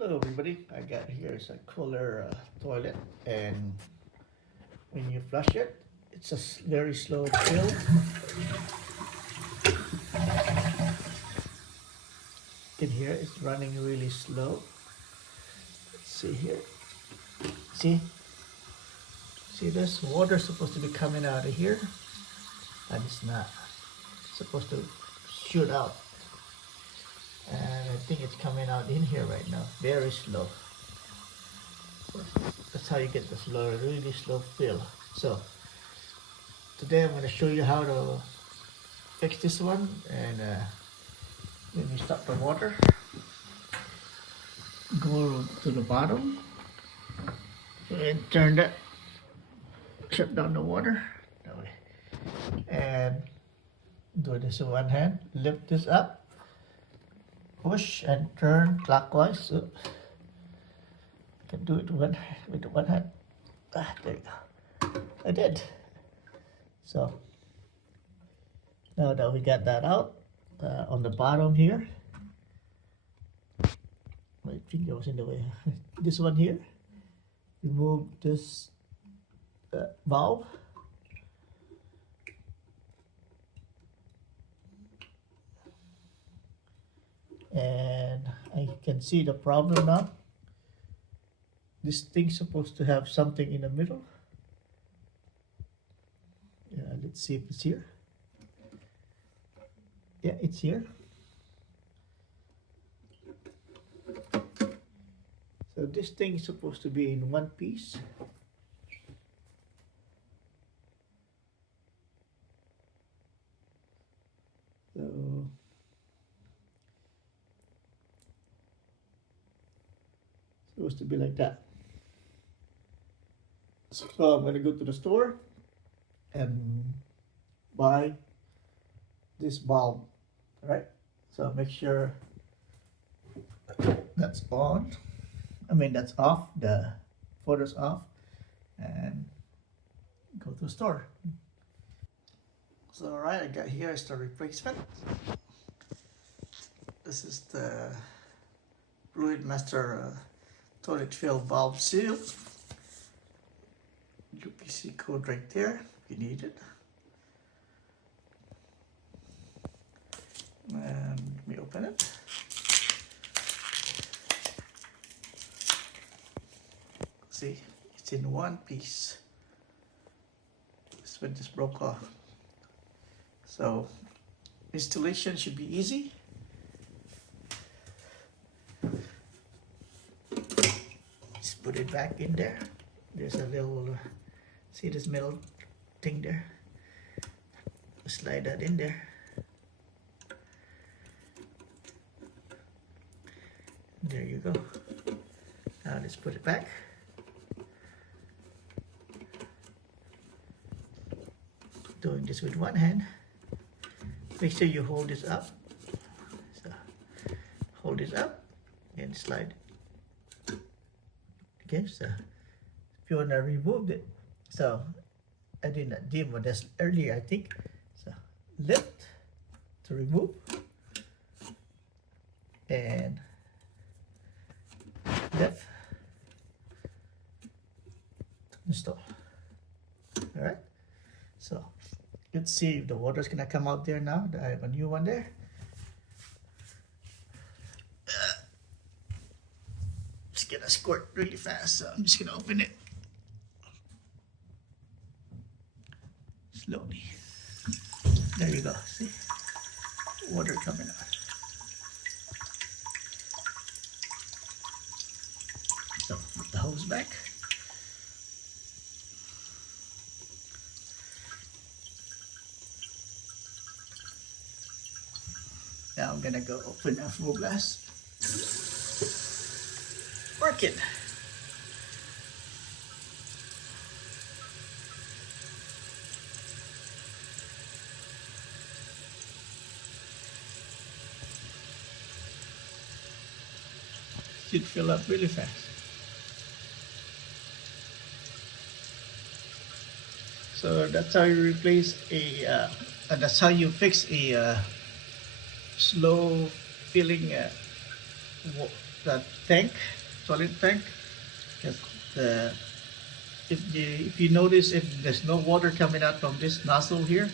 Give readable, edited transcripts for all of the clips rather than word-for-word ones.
Hello everybody, I got here is a KOHLER toilet, and when you flush it, it's a very slow fill. You can hear it's running really slow. Let's see here. See this water supposed to be coming out of here, and it's not. It's supposed to shoot out, and I think it's coming out in here right now, very slow. That's how you get the slow, really slow fill. So today I'm going to show you how to fix this one. And when you stop the water, go to the bottom and turn that, shut down the water that way, and do this with one hand. Lift this up, push and turn clockwise. Oops. Can do it with one hand. There you go. I did. So now that we got that out, on the bottom here, my finger was in the way. This one here, remove this valve. And I can see the problem now. This thing's supposed to have something in the middle. Yeah, let's see if it's here. Yeah, it's here. So this thing is supposed to be in one piece. So it's supposed to be like that. So I'm going to go to the store and buy this bulb. All right, so make sure that's on. That's off. The photo's off, and go to the store. So all right, I got here is the replacement. This is the Fluid Master toilet fill valve seal. UPC code right there if you need it. And let me open it. See, it's in one piece. This one just broke off. So installation should be easy. Just put it back in there. There's a little, see this metal thing there? Slide that in there. There you go. Now let's put it back. Doing this with one hand. Make sure you hold this up. So hold this up and slide. Okay, so if you want to remove it, so I did not demo this earlier, I think. So lift to remove and lift to install. All right, so let's see if the water's gonna come out there now. I have a new one there. It's gonna squirt really fast, so I'm just gonna open it slowly. There you go. See, water coming out. So put the hose back. Now I'm gonna go open a full blast. Work it. Should fill up really fast. So that's how you replace that's how you fix a slow filling the tank, toilet tank. The if you notice if there's no water coming out from this nozzle here,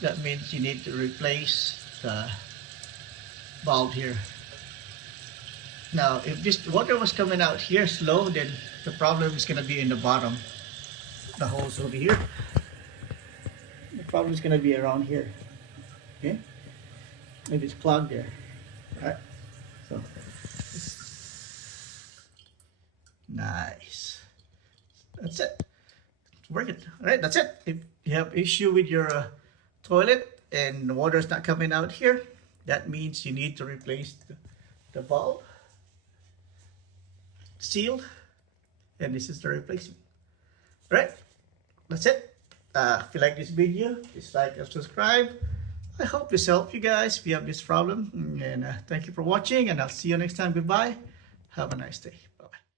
that means you need to replace the valve here. Now, if this water was coming out here slow, then the problem is going to be in the bottom, the holes over here. The problem is going to be around here. Okay, maybe it's clogged there. All right, so nice. That's it. It's working. All right, that's it. If you have issue with your toilet and the water is not coming out here, that means you need to replace the valve seal, and this is the replacement. All right, that's it. If you like this video, please like and subscribe. I hope this helped you guys if you have this problem, and thank you for watching, and I'll see you next time. Goodbye. Have a nice day. Bye-bye.